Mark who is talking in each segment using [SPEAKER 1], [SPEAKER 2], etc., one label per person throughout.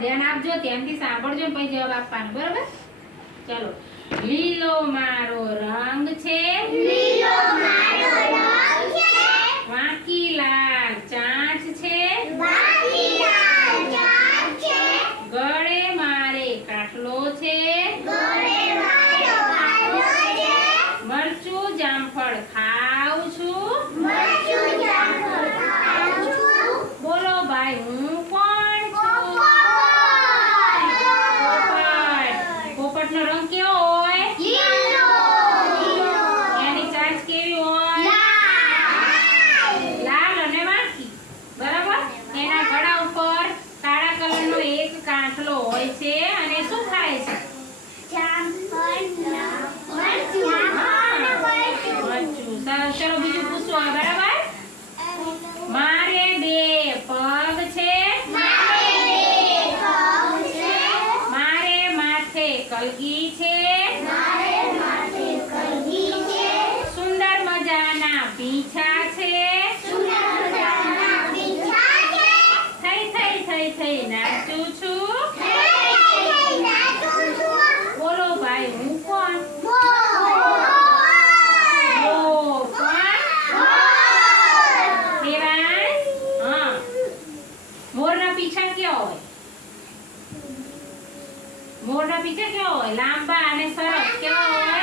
[SPEAKER 1] ધ્યાન આપજો ધ્યાનથી સાંભળજો ને પછી જવાબ આપવાનો બરાબર? ચલો લીલો મારો રંગ છે. કલગી છે?
[SPEAKER 2] મારે માથે કલગી છે.
[SPEAKER 1] સુંદર મજાના પીછા છે
[SPEAKER 2] સુંદર મજાના પીંછા છે
[SPEAKER 1] થઈ થઈ થઈ થઈ નાચું છું
[SPEAKER 2] થઈ થઈ નાચું છું
[SPEAKER 1] બોલો ભાઈ હું કોણ
[SPEAKER 2] મોર
[SPEAKER 1] મોર કોણ
[SPEAKER 2] મોર
[SPEAKER 1] દેવાંશ હા મોરના પીછા કેવા હોય મોરના પીછે કેવો હોય? લાંબા અને સરસ. કેવા હોય?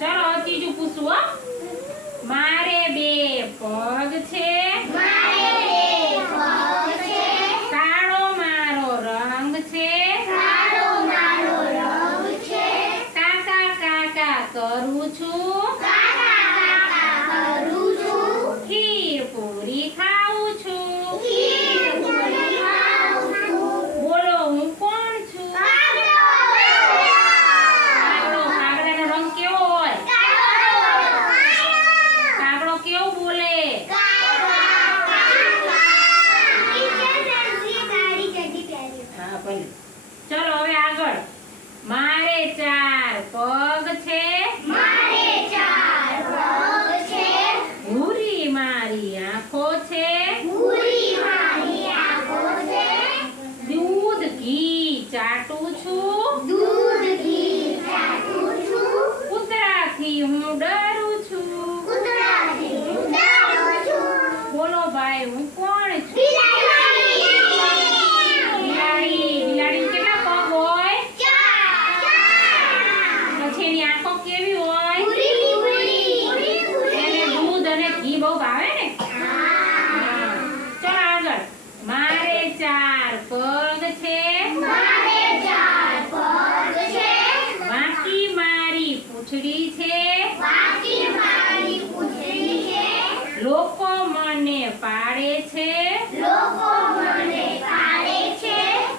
[SPEAKER 1] ચલો ત્રીજું પૂછું, હો. મારે બે પગ છે. કાળો મારો રંગ છે. કાકા કાકા, કરું છું. એની આંખો કેવી હોય? એને દૂધ અને ઘી બહુ ભાવે ને? ચલો આગળ. મારે ચાર પગ છે. બાકી મારી પૂંછડી છે.
[SPEAKER 2] બાકી મારી પૂંછડી છે.
[SPEAKER 1] લોકો મને પાડે છે.
[SPEAKER 2] લોકો મને પાડે છે.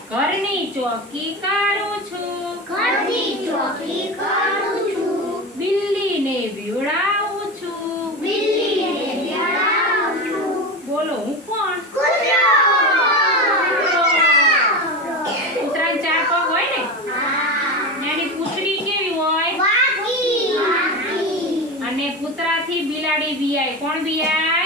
[SPEAKER 1] ઘરની ચોકી કાઢું છું.
[SPEAKER 2] ઘરની ચોકી કરું છું
[SPEAKER 1] બિલ્લીને બીવડાવું છું
[SPEAKER 2] બિલ્લીને જણાવું છું
[SPEAKER 1] બોલો હું કોણ?
[SPEAKER 2] કૂતરો.
[SPEAKER 1] કૂતરાને ચાર પગ હોય ને? ને એની પૂંછડી કેવી હોય? અને કૂતરાથી બિલાડી બિયાય. કોણ બિયાય?